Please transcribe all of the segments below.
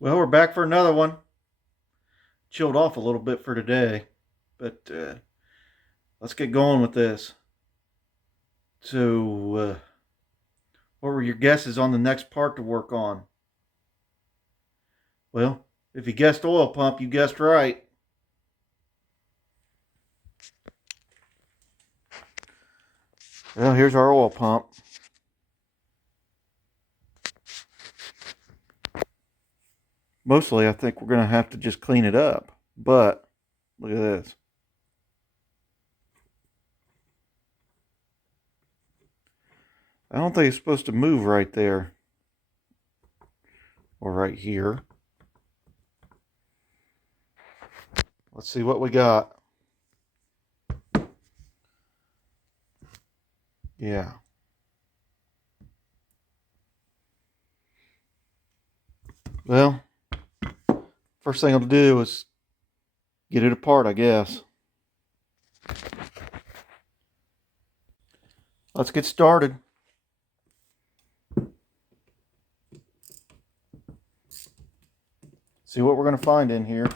Well, we're back for another one. Chilled off a little bit for today, but let's get going with this. So, what were your guesses on the next part to work on? Well, if you guessed oil pump, you guessed right. Well, here's our oil pump. Mostly, I think we're going to have to just clean it up. But, look at this. I don't think it's supposed to move right there. Or right here. Let's see what we got. Yeah. Well, first thing I'll do is get it apart, I guess. Let's get started. See what we're going to find in here.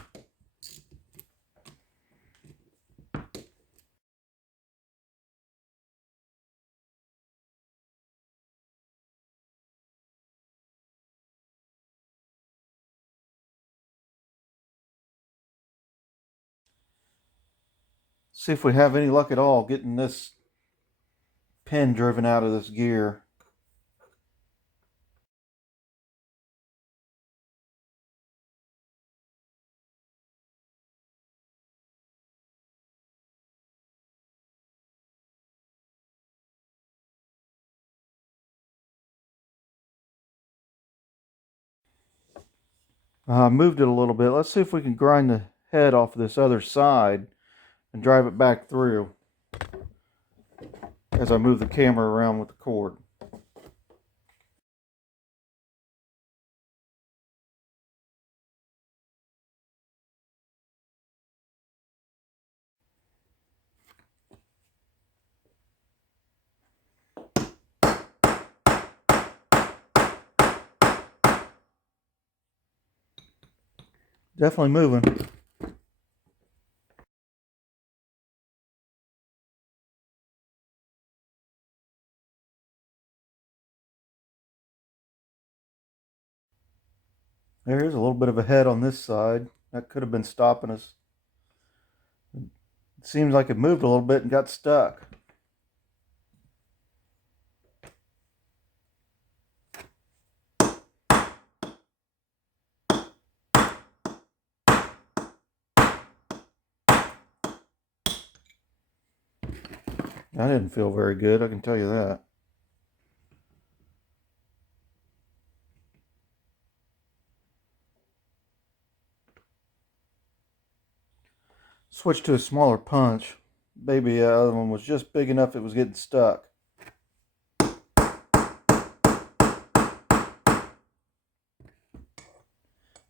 See if we have any luck at all getting this pin driven out of this gear. I moved it a little bit. Let's see if we can grind the head off of this other side and drive it back through as I move the camera around with the cord. Definitely moving. There's a little bit of a head on this side. That could have been stopping us. It seems like it moved a little bit and got stuck. That didn't feel very good, I can tell you that. Switched to a smaller punch. Maybe the other one was just big enough it was getting stuck.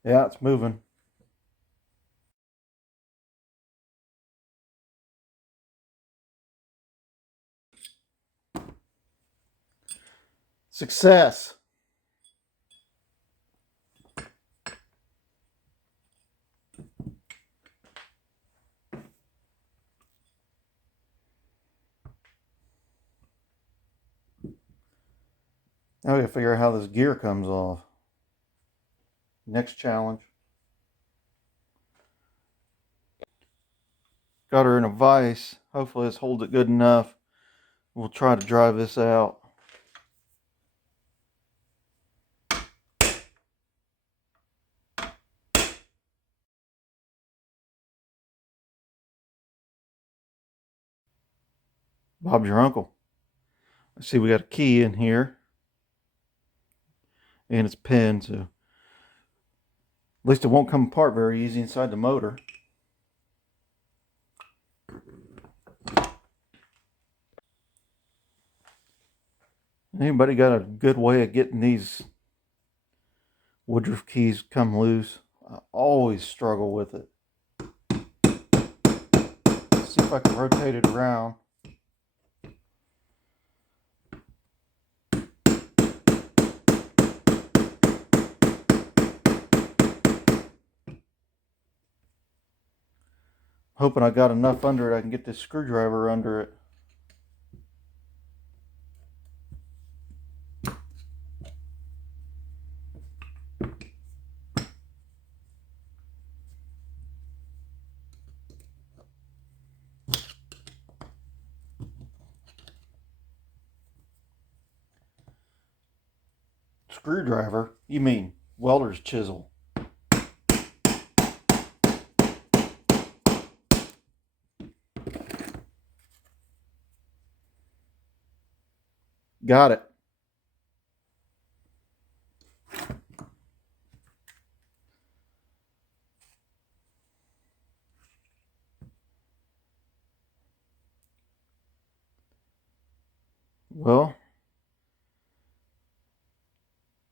Yeah, it's moving. Success. Now we gotta figure out how this gear comes off. Next challenge. Got her in a vise. Hopefully this holds it good enough. We'll try to drive this out. Bob's your uncle. Let's see, we got a key in here. And it's pinned, so at least it won't come apart very easy inside the motor. Anybody got a good way of getting these Woodruff keys come loose? I always struggle with it. Let's see if I can rotate it around. Hoping I got enough under it I can get this screwdriver under it. Screwdriver? You mean welder's chisel. Got it. Well,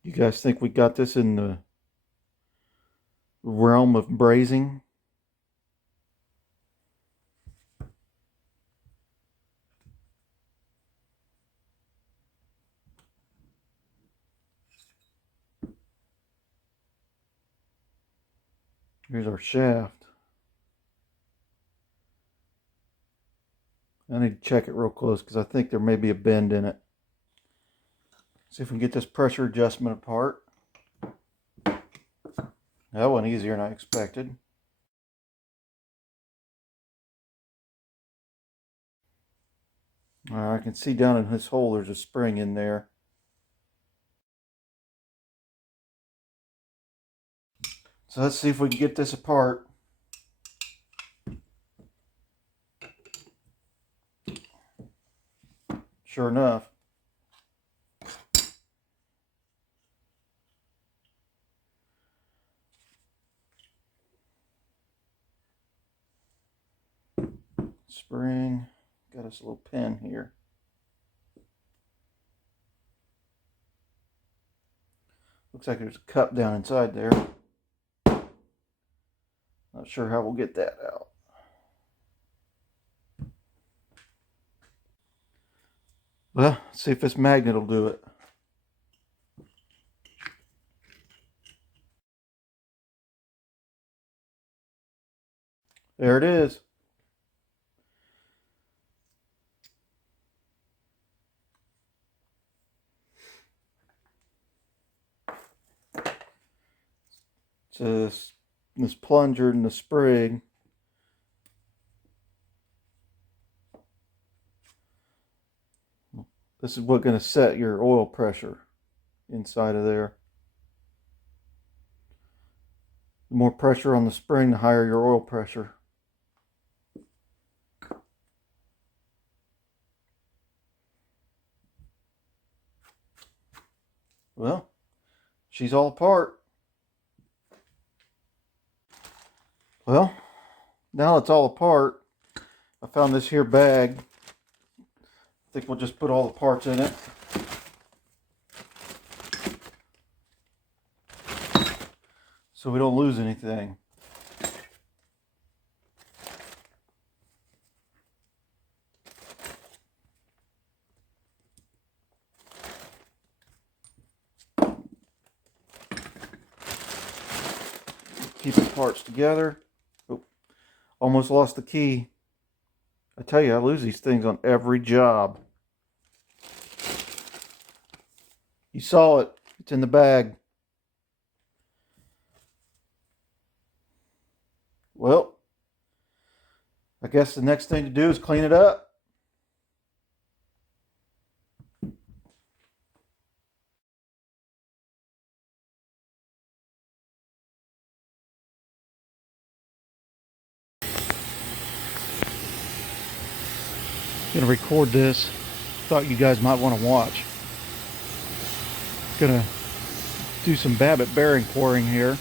you guys think we got this in the realm of brazing? Here's our shaft. I need to check it real close because I think there may be a bend in it. See if we can get this pressure adjustment apart. That went easier than I expected. I can see down in this hole there's a spring in there. So let's see if we can get this apart. Sure enough. Spring. Got us a little pin here. Looks like there's a cup down inside there. Not sure how we'll get that out. Well, let's see if this magnet will do it. There it is. So this plunger and the spring. This is what's going to set your oil pressure inside of there. The more pressure on the spring, the higher your oil pressure. Well, she's all apart. Well, now it's all apart. I found this here bag. I think we'll just put all the parts in it. So we don't lose anything. Keep the parts together. Oh, almost lost the key. I tell you, I lose these things on every job. You saw it. It's in the bag. Well, I guess the next thing to do is clean it up. I'm gonna record this. Thought you guys might want to watch. Gonna do some Babbit bearing pouring here.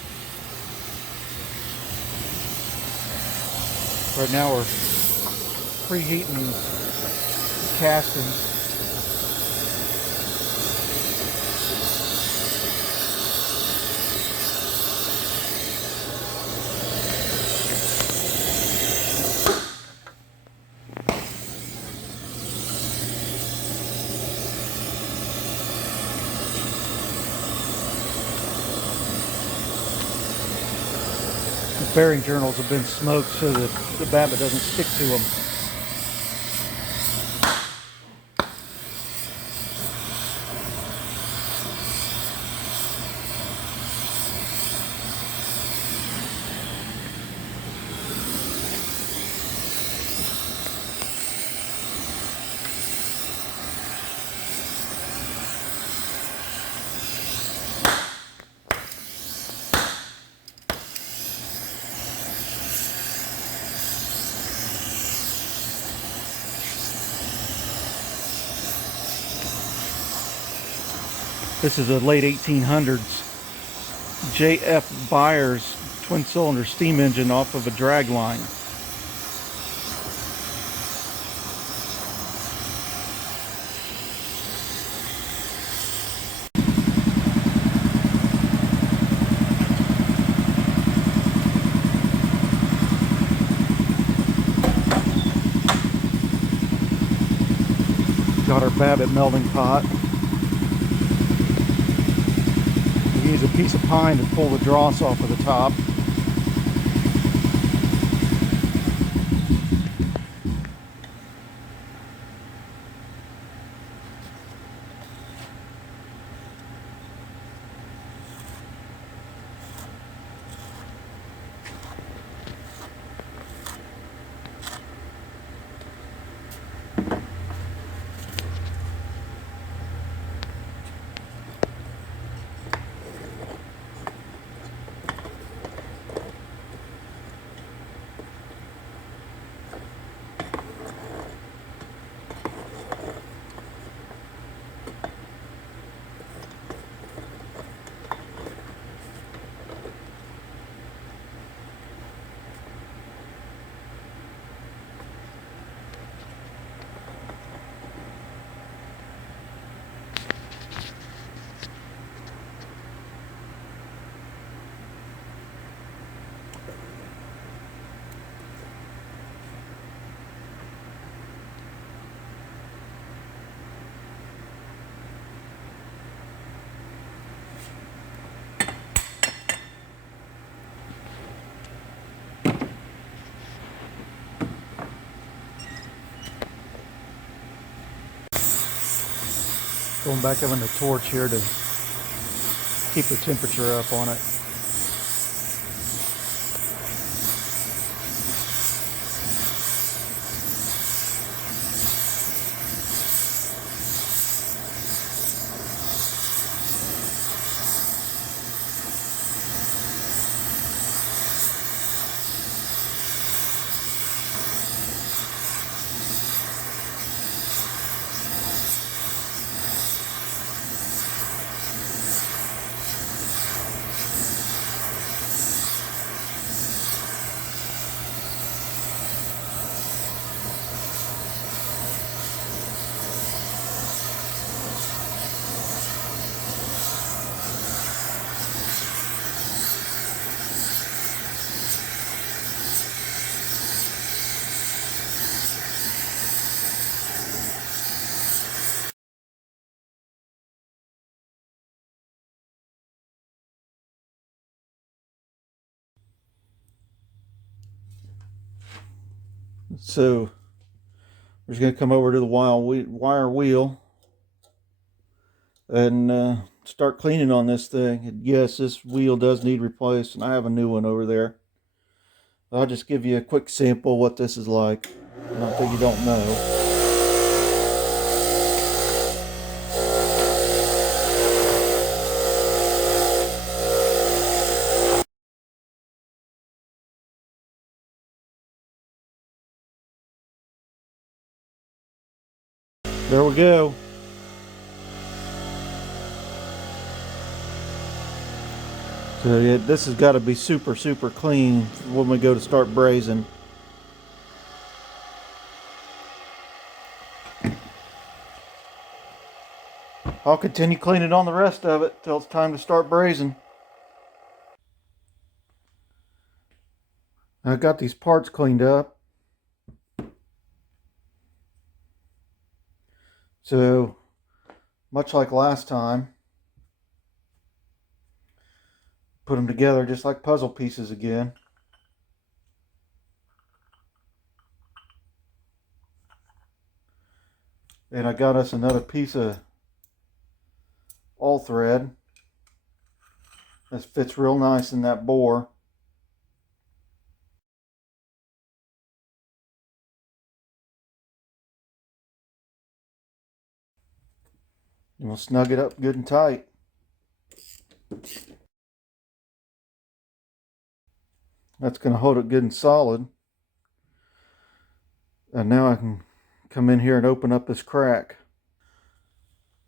Right now we're preheating the casting. The bearing journals have been smoked so that the Babbit doesn't stick to them. This is a late 1800s JF BYERS twin-cylinder steam engine off of a drag line. Got our Babbit melting pot. We use a piece of pine to pull the dross off of the top. Going back up in the torch here to keep the temperature up on it. So we're just going to come over to the wire wheel and start cleaning on this thing. And yes, this wheel does need replaced, and I have a new one over there. I'll just give you a quick sample of what this is like. Not that you don't know. There we go. So yeah, this has got to be super clean when we go to start brazing. I'll continue cleaning on the rest of it till it's time to start brazing. I got these parts cleaned up. So much like last time, put them together just like puzzle pieces again. And I got us another piece of all thread. This fits real nice in that bore. And we'll snug it up good and tight. That's going to hold it good and solid. And now I can come in here and open up this crack.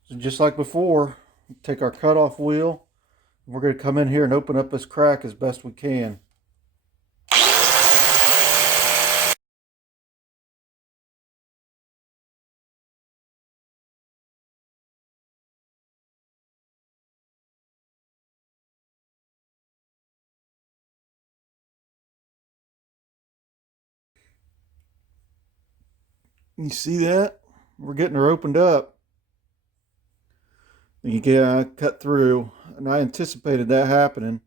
So just like before, take our cutoff wheel. We're going to come in here and open up this crack as best we can. You see that? We're getting her opened up. You get cut through, and I anticipated that happening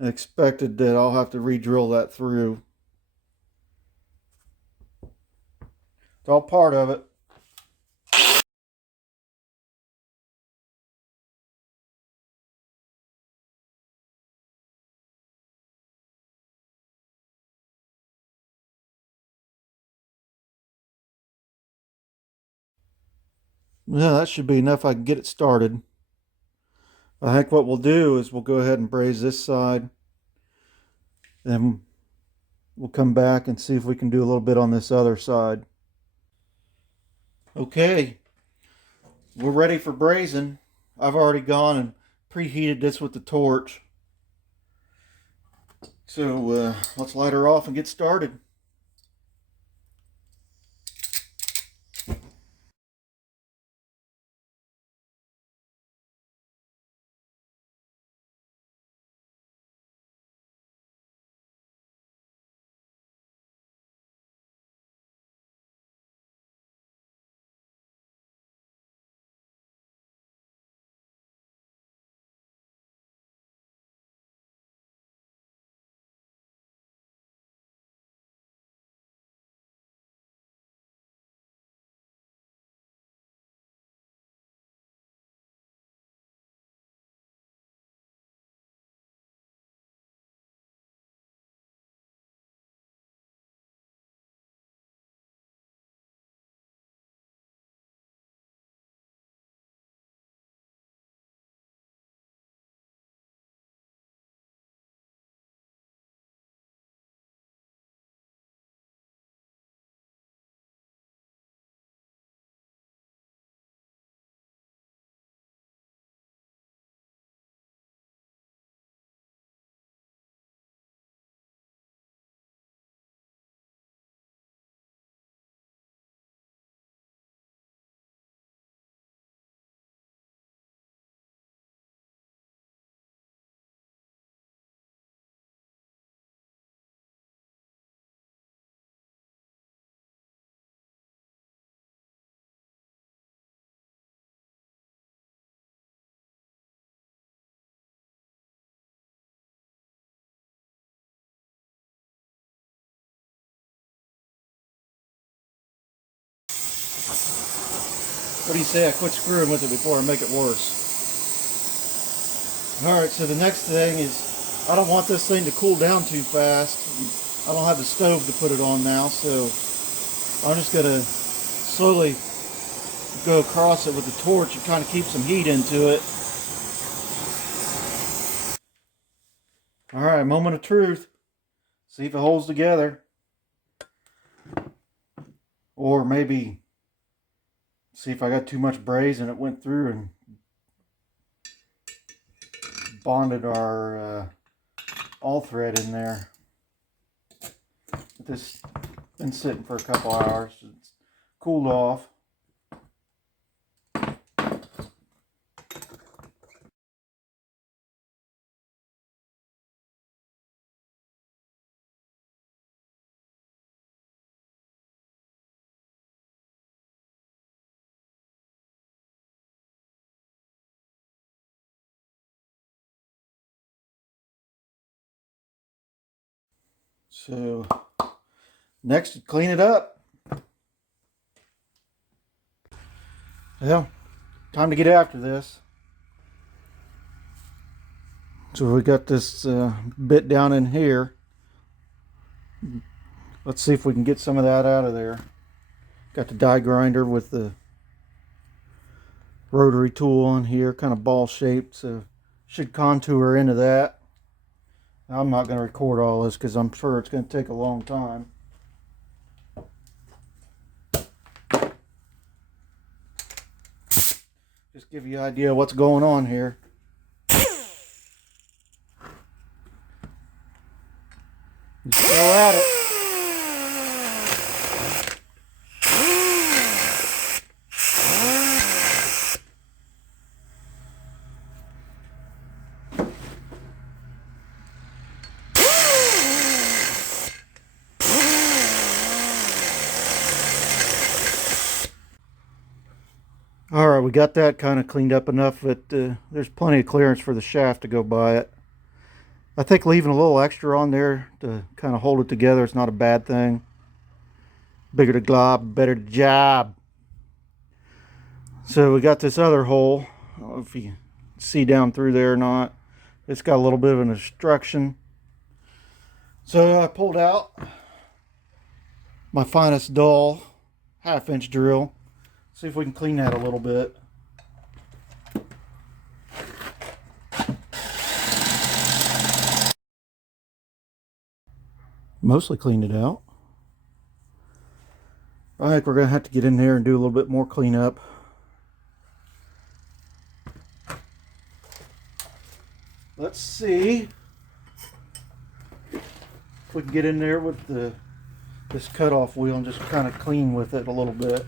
and expected that I'll have to re-drill that through. It's all part of it. Yeah, that should be enough. I can get it started. I think what we'll do is we'll go ahead and braze this side. Then we'll come back and see if we can do a little bit on this other side. Okay, we're ready for brazing. I've already gone and preheated this with the torch. So let's light her off and get started. What do you say I quit screwing with it before I make it worse? Alright, so the next thing is I don't want this thing to cool down too fast. I don't have the stove to put it on now, so I'm just going to slowly go across it with the torch and kind of keep some heat into it. Alright, moment of truth. See if it holds together. Or maybe see if I got too much braze and it went through and bonded our all thread in there. This been sitting for a couple hours. It's cooled off. So next, clean it up. Well, time to get after this. So we got this bit down in here. Let's see if we can get some of that out of there. Got the die grinder with the rotary tool on here, kind of ball shaped, so should contour into that. I'm not going to record all this because I'm sure it's going to take a long time. Just give you an idea of what's going on here. Just go at it. Alright, we got that kind of cleaned up enough that there's plenty of clearance for the shaft to go by it. I think leaving a little extra on there to kind of hold it together is not a bad thing. Bigger the glob, better the job. So we got this other hole. I don't know if you can see down through there or not. It's got a little bit of an obstruction. So I pulled out my finest dull 1/2-inch drill. See if we can clean that a little bit. Mostly cleaned it out. I think we're going to have to get in there and do a little bit more cleanup. Let's see if we can get in there with this cutoff wheel and just kind of clean with it a little bit.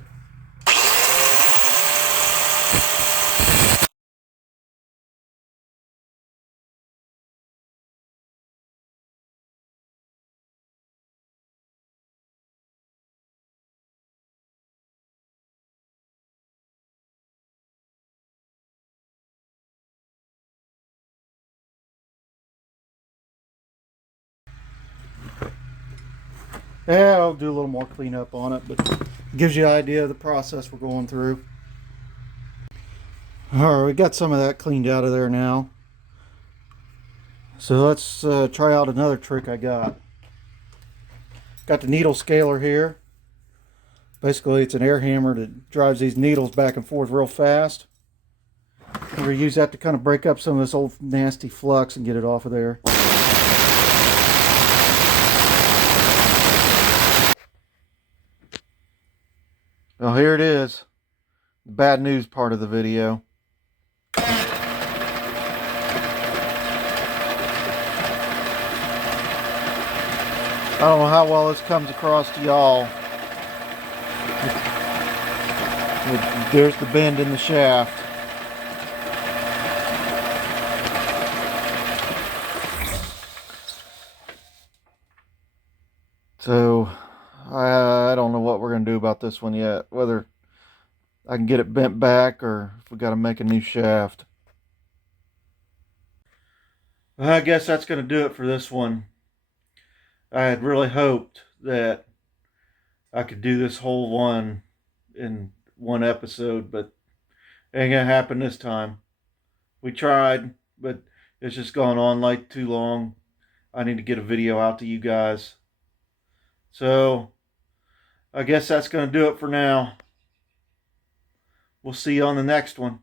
Yeah, I'll do a little more cleanup on it, but it gives you an idea of the process we're going through. Alright, we got some of that cleaned out of there now. So let's try out another trick I got. Got the needle scaler here. Basically, it's an air hammer that drives these needles back and forth real fast. We're going to use that to kind of break up some of this old nasty flux and get it off of there. Well, here it is. The bad news part of the video. I don't know how well this comes across to y'all. There's the bend in the shaft. So I don't know what we're going to do about this one yet. Whether I can get it bent back or if we got to make a new shaft. I guess that's going to do it for this one. I had really hoped that I could do this whole one in one episode, but it ain't going to happen this time. We tried, but it's just gone on like too long. I need to get a video out to you guys. So I guess that's going to do it for now. We'll see you on the next one.